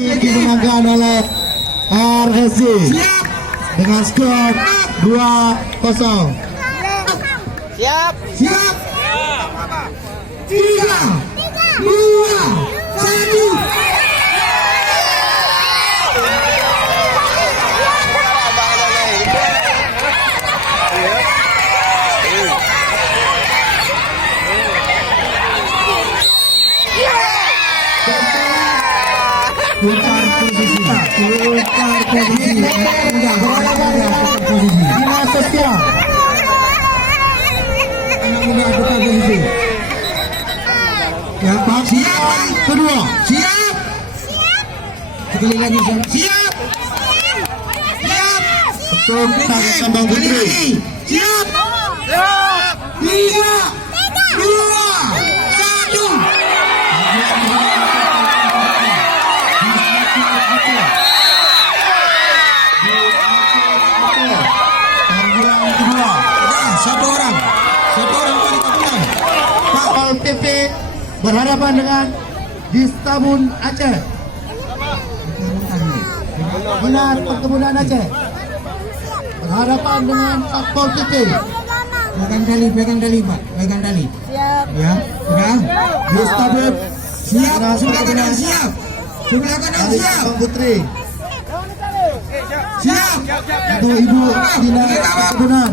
dimenangkan oleh RSC dengan skor 2-0. Siap. Siap. 3, 2, 1. Putar posisi. Dimas Setia. Anak muda putar posisi. Ya, Pak. Siap. Kedua. Siap. Sekali lagi siap. Siap. Siap. Betul. Sambang Putri. Siap. Siap. 3, 2, 1. Satu orang pasukan. Pak Pol PP berhadapan dengan Distabun Aceh. Benar Perkebunan Aceh berhadapan dengan Pak Pol PP. Pegang tali Pak, pegang tali. Siap. Ya, sudah. Distabun siap, sebelah kanan siap. Sebelah kanan siap. Putri. Siap. Atau Ibu Dina Perkebunan.